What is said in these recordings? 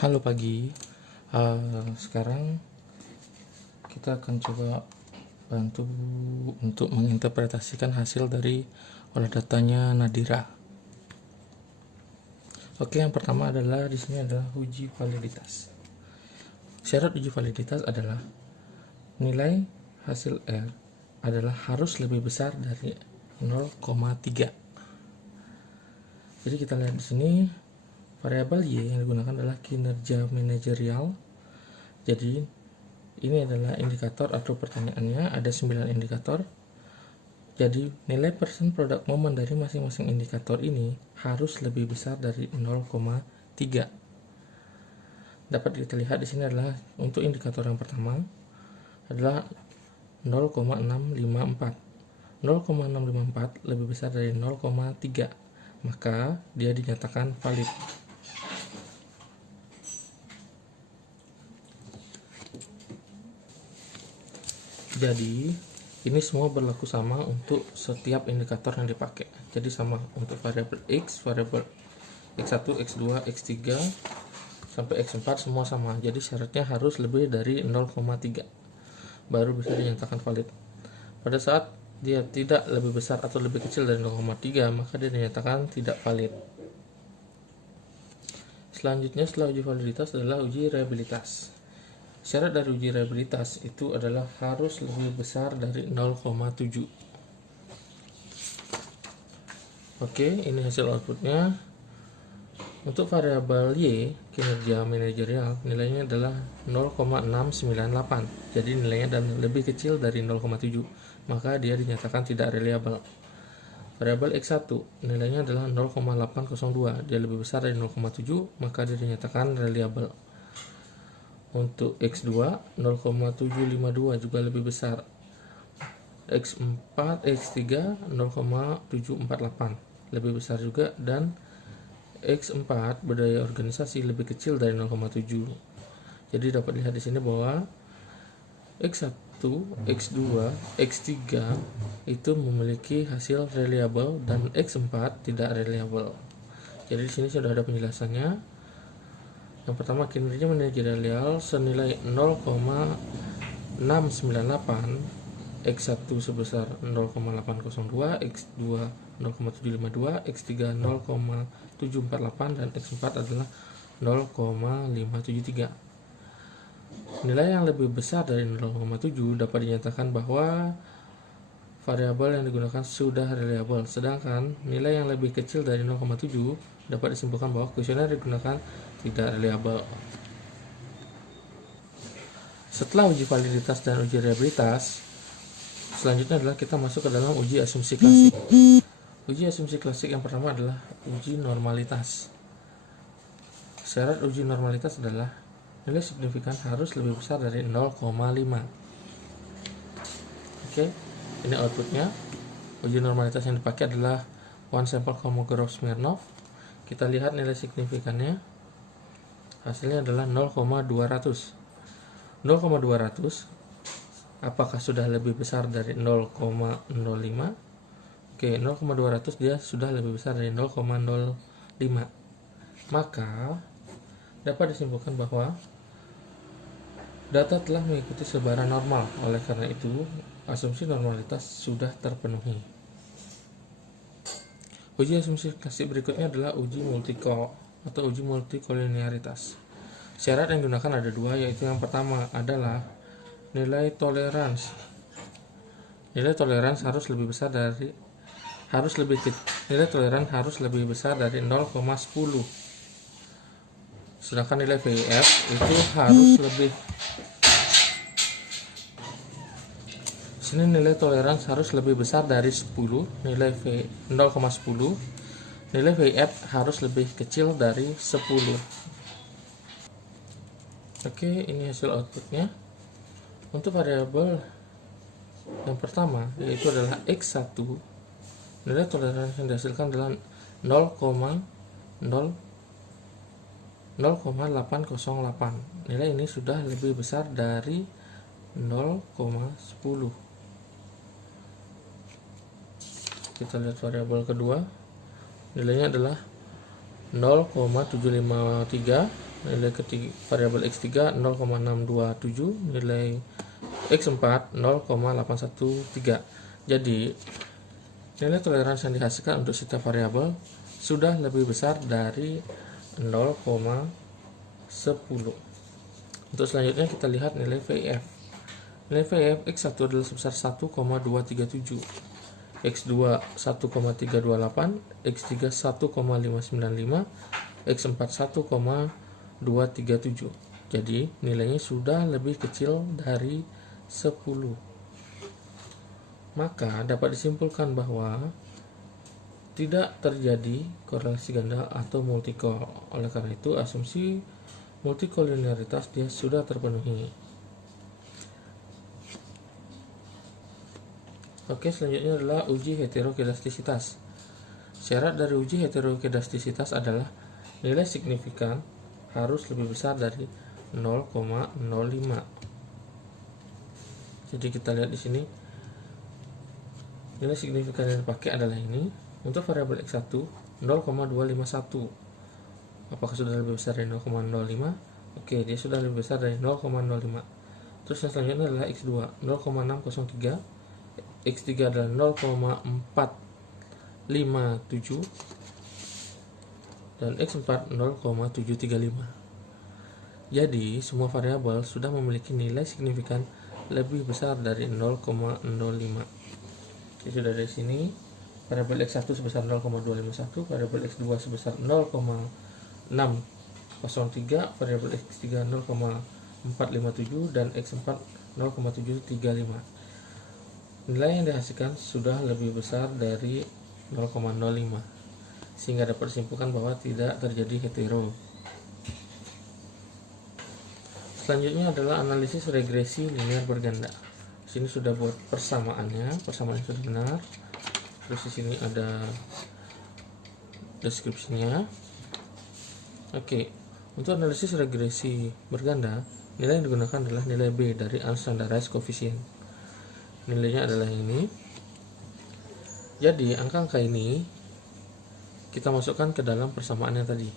Halo pagi. Sekarang kita akan coba bantu untuk menginterpretasikan hasil dari olah datanya Nadira. Oke, yang pertama adalah di sini adalah uji validitas. Syarat uji validitas adalah nilai hasil R adalah harus lebih besar dari 0,3. Jadi kita lihat di sini variabel Y yang digunakan adalah kinerja manajerial. Jadi ini adalah indikator atau pertanyaannya ada 9 indikator. Jadi nilai persen produk momen dari masing-masing indikator ini harus lebih besar dari 0,3. Dapat kita lihat di sini adalah untuk indikator yang pertama adalah 0,654. 0,654 lebih besar dari 0,3, maka dia dinyatakan valid. Jadi ini semua berlaku sama untuk setiap indikator yang dipakai. Jadi sama untuk variabel X, variabel X1, X2, X3 sampai X4 semua sama. Jadi syaratnya harus lebih dari 0,3 baru bisa dinyatakan valid. Pada saat dia tidak lebih besar atau lebih kecil dari 0,3, maka dia dinyatakan tidak valid. Selanjutnya setelah uji validitas adalah uji reliabilitas. Syarat dari uji reliabilitas itu adalah harus lebih besar dari 0,7. Oke, ini hasil outputnya. Untuk variabel Y, kinerja manajerial, nilainya adalah 0,698. Jadi nilainya dan lebih kecil dari 0,7, maka dia dinyatakan tidak reliable. Variabel X1, nilainya adalah 0,802. Dia lebih besar dari 0,7, maka dia dinyatakan reliable. Untuk X2 0,752 juga lebih besar. X4, X3 0,748 lebih besar juga, dan X4 berdaya organisasi lebih kecil dari 0,7. Jadi dapat lihat di sini bahwa X1, X2, X3 itu memiliki hasil reliable dan X4 tidak reliable. Jadi di sini sudah ada penjelasannya. Yang pertama, kinerja manajerial senilai 0,698, X1 sebesar 0,802, X2 0,752, X3 0,748, dan X4 adalah 0,573. Nilai yang lebih besar dari 0,7 dapat dinyatakan bahwa variabel yang digunakan sudah reliable, sedangkan nilai yang lebih kecil dari 0,7 dapat disimpulkan bahwa kuesioner digunakan tidak reliable. Setelah uji validitas dan uji reliabilitas, selanjutnya adalah kita masuk ke dalam uji asumsi klasik. Uji asumsi klasik yang pertama adalah uji normalitas. Syarat uji normalitas adalah nilai signifikan harus lebih besar dari 0,5. Oke, ini outputnya. Uji normalitas yang dipakai adalah one sample Kolmogorov-Smirnov. Kita lihat nilai signifikannya. Hasilnya adalah 0,200. 0,200 apakah sudah lebih besar dari 0,05? Oke, 0,200 dia sudah lebih besar dari 0,05. Maka dapat disimpulkan bahwa data telah mengikuti sebaran normal. Oleh karena itu, asumsi normalitas sudah terpenuhi. Uji asumsi klasik berikutnya adalah uji multikol atau uji multikolinearitas. Syarat yang digunakan ada dua, yaitu yang pertama adalah nilai toleransi. Nilai toleransi harus lebih besar dari nilai toleran harus lebih besar dari 0,10. Sedangkan nilai VIF itu harus lebih. Sini nilai toleransi harus lebih besar dari 10, nilai 0,10. Nilai VIF harus lebih kecil dari 10. Oke, ini hasil outputnya. Untuk variabel yang pertama yaitu adalah X1, nilai toleransi yang dihasilkan adalah 0,808. Nilai ini sudah lebih besar dari 0,10. Kita lihat variabel kedua, nilainya adalah 0,753. nilai ketiga variabel X3 0,627, nilai X4 0,813. Jadi nilai toleransi yang dihasilkan untuk setiap variabel sudah lebih besar dari 0,10. Untuk selanjutnya kita lihat nilai VF. Nilai VF X1 adalah sebesar 1,237, X2 1,328, X3 1,595, X4 1,237. Jadi nilainya sudah lebih kecil dari 10. Maka dapat disimpulkan bahwa tidak terjadi korelasi ganda atau multikol. Oleh karena itu asumsi multikolinearitas dia sudah terpenuhi. Oke, selanjutnya adalah uji heterokedastisitas. Syarat dari uji heterokedastisitas adalah nilai signifikan harus lebih besar dari 0,05. Jadi kita lihat di sini nilai signifikan yang dipakai adalah ini. Untuk variabel X1 0,251. Apakah sudah lebih besar dari 0,05? Oke, dia sudah lebih besar dari 0,05. Terus yang selanjutnya adalah X2 0,603, X3 adalah 0,457, dan X4 0,735. Jadi semua variabel sudah memiliki nilai signifikan lebih besar dari 0,05. Jadi sudah dari sini variabel X1 sebesar 0,251, variabel X2 sebesar 0,603, variabel X3 0,457, dan X4 0,735. Nilai yang dihasilkan sudah lebih besar dari 0,05, sehingga dapat disimpulkan bahwa tidak terjadi hetero. Selanjutnya adalah analisis regresi linear berganda. Di sini sudah buat persamaannya sudah benar. Terus di sini ada deskripsinya. Oke, untuk analisis regresi berganda, nilai yang digunakan adalah nilai B dari unstandardized coefficient. Nilainya adalah ini. Jadi angka-angka ini kita masukkan ke dalam persamaan yang tadi.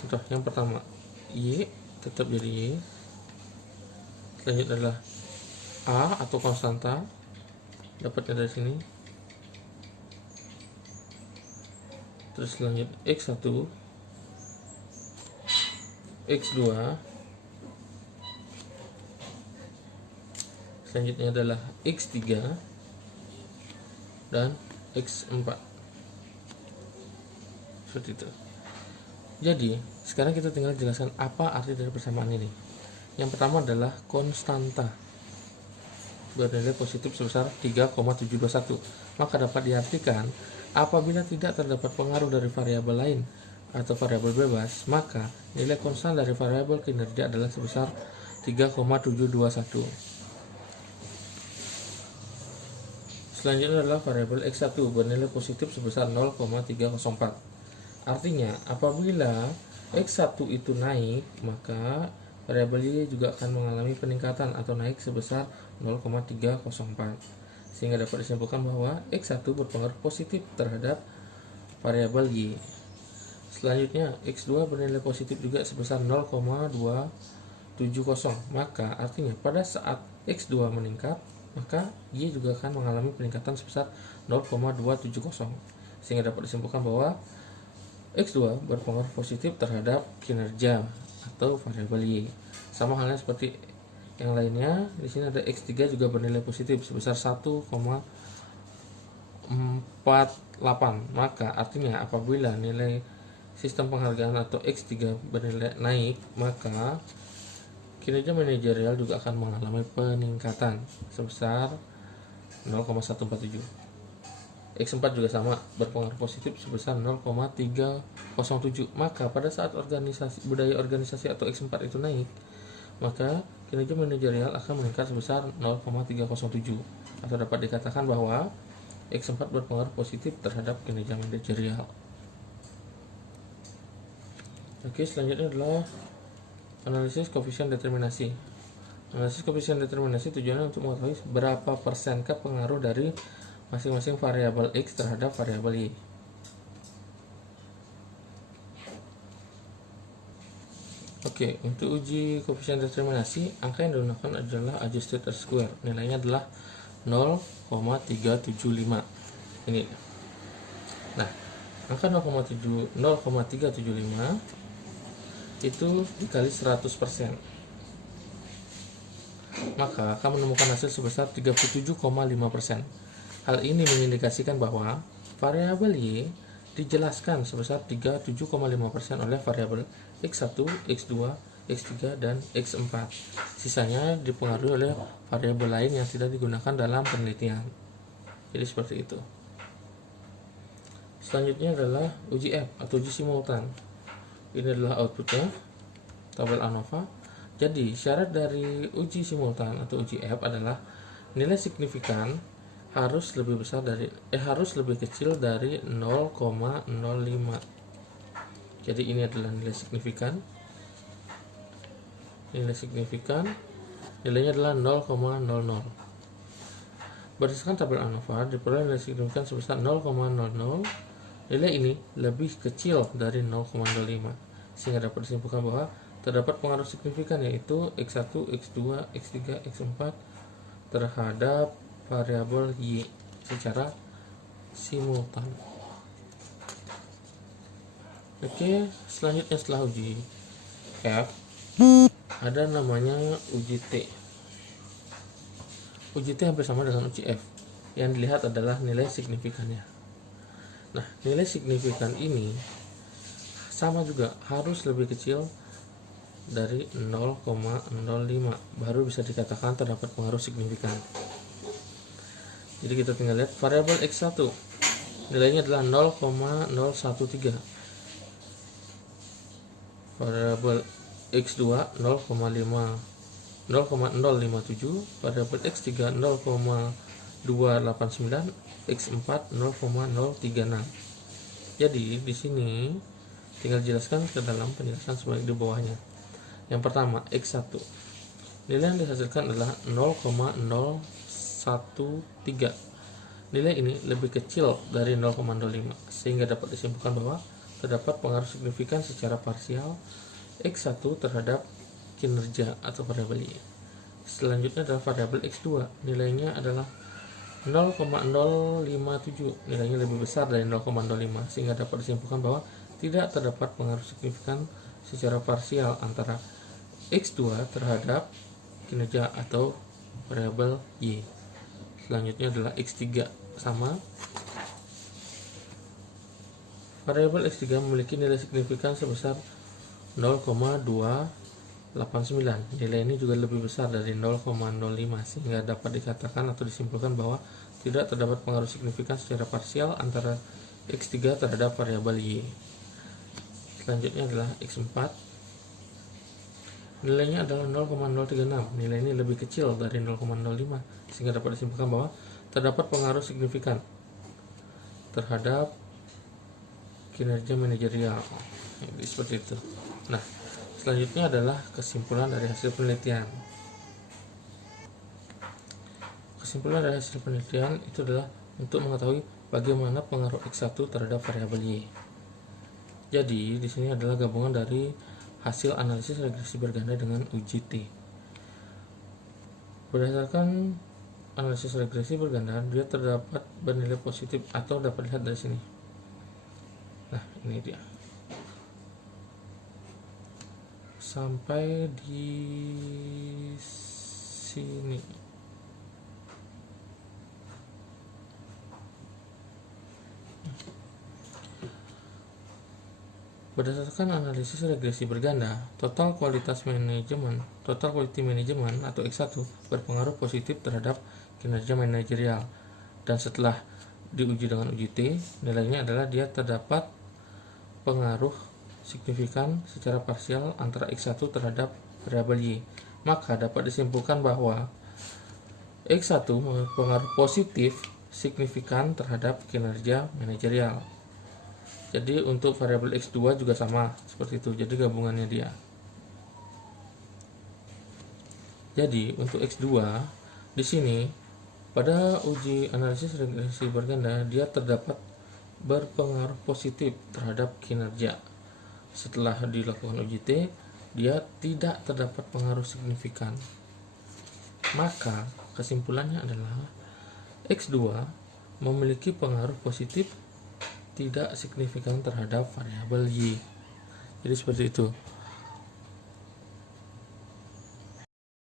Contoh yang pertama, Y tetap jadi Y. Selanjutnya adalah A atau konstanta, dapatnya dari sini. Terus selanjutnya X1, X2, selanjutnya adalah X3 dan X4. Seperti itu. Jadi sekarang kita tinggal jelaskan apa arti dari persamaan ini. Yang pertama adalah konstanta bernilai positif sebesar 3,721. Maka dapat diartikan apabila tidak terdapat pengaruh dari variabel lain atau variabel bebas, maka nilai konstan dari variabel kinerja adalah sebesar 3,721. Selanjutnya adalah variabel X1 bernilai positif sebesar 0,304. Artinya apabila X1 itu naik, maka variabel Y juga akan mengalami peningkatan atau naik sebesar 0,304. Sehingga dapat disimpulkan bahwa X1 berpengaruh positif terhadap variabel Y. Selanjutnya X2 bernilai positif juga sebesar 0,270. Maka artinya pada saat X2 meningkat, maka Y juga akan mengalami peningkatan sebesar 0,270. Sehingga dapat disimpulkan bahwa X2 berpengaruh positif terhadap kinerja atau variabel Y. Sama halnya seperti yang lainnya, di sini ada X3 juga bernilai positif sebesar 1,48. Maka artinya apabila nilai sistem penghargaan atau X3 bernilai naik, maka kinerja manajerial juga akan mengalami peningkatan sebesar 0,147. X4 juga sama, berpengaruh positif sebesar 0,307. Maka pada saat budaya organisasi atau X4 itu naik, maka kinerja manajerial akan meningkat sebesar 0,307, atau dapat dikatakan bahwa X4 berpengaruh positif terhadap kinerja manajerial. Oke, selanjutnya adalah analisis koefisien determinasi. Analisis koefisien determinasi tujuannya untuk mengetahui berapa persenkah pengaruh dari masing-masing variabel X terhadap variabel Y. Oke, untuk uji koefisien determinasi, angka yang digunakan adalah adjusted R-square. Nilainya adalah 0,375. Ini. Nah, angka 0,375 itu dikali 100%. Maka akan menemukan hasil sebesar 37,5%. Hal ini mengindikasikan bahwa variabel Y dijelaskan sebesar 37,5% oleh variabel X1, X2, X3, dan X4. Sisanya dipengaruhi oleh variabel lain yang tidak digunakan dalam penelitian. Jadi seperti itu. Selanjutnya adalah uji F atau uji simultan. Ini adalah outputnya, tabel ANOVA. Jadi syarat dari uji simultan atau uji F adalah nilai signifikan harus lebih kecil dari 0,05. Jadi ini adalah nilai signifikan. Nilainya adalah 0,00. Berdasarkan tabel ANOVA diperoleh nilai signifikan sebesar 0,00. Nilai ini lebih kecil dari 0,05, sehingga dapat disimpulkan bahwa terdapat pengaruh signifikan, yaitu X1, X2, X3, X4 terhadap variabel Y secara simultan. Oke, selanjutnya setelah uji F ada namanya uji T. Uji T hampir sama dengan uji F. Yang dilihat adalah nilai signifikannya. Nah, nilai signifikan ini sama juga, harus lebih kecil dari 0,05 baru bisa dikatakan terdapat pengaruh signifikan. Jadi kita tinggal lihat variabel X1 nilainya adalah 0,013, variabel X2 0,057, variabel X3 0,289, X4 0,036. Jadi di sini tinggal jelaskan ke dalam penjelasan sebagai di bawahnya. Yang pertama, X1 nilai yang dihasilkan adalah 0,013. Nilai ini lebih kecil dari 0,05, sehingga dapat disimpulkan bahwa terdapat pengaruh signifikan secara parsial X1 terhadap kinerja atau variabel Y. Selanjutnya adalah variabel X2, nilainya adalah 0,057, nilainya lebih besar dari 0,05, sehingga dapat disimpulkan bahwa tidak terdapat pengaruh signifikan secara parsial antara X2 terhadap kinerja atau variabel Y. Selanjutnya adalah X3, sama. Variabel X3 memiliki nilai signifikan sebesar 0,289. Nilai ini juga lebih besar dari 0,05, sehingga dapat dikatakan atau disimpulkan bahwa tidak terdapat pengaruh signifikan secara parsial antara X3 terhadap variabel Y. Selanjutnya adalah X4. Nilainya adalah 0,036. Nilai ini lebih kecil dari 0,05, sehingga dapat disimpulkan bahwa terdapat pengaruh signifikan terhadap kinerja manajerial. Jadi seperti itu. Nah, selanjutnya adalah kesimpulan dari hasil penelitian. Kesimpulan dari hasil penelitian itu adalah untuk mengetahui bagaimana pengaruh X1 terhadap variabel Y. Jadi di sini adalah gabungan dari hasil analisis regresi berganda dengan uji T. Berdasarkan analisis regresi berganda, dia terdapat bernilai positif atau dapat dilihat dari sini. Nah, ini dia. Sampai di sini. Berdasarkan analisis regresi berganda, total quality management atau X1 berpengaruh positif terhadap kinerja manajerial. Dan setelah diuji dengan uji T, nilainya adalah dia terdapat pengaruh signifikan secara parsial antara X1 terhadap variabel Y. Maka dapat disimpulkan bahwa X1 berpengaruh positif signifikan terhadap kinerja manajerial. Jadi untuk variabel X2 juga sama seperti itu. Jadi gabungannya dia. Jadi untuk X2 di sini pada uji analisis regresi berganda dia terdapat berpengaruh positif terhadap kinerja. Setelah dilakukan uji T, dia tidak terdapat pengaruh signifikan. Maka kesimpulannya adalah X2 memiliki pengaruh positif tidak signifikan terhadap variabel Y. Jadi seperti itu.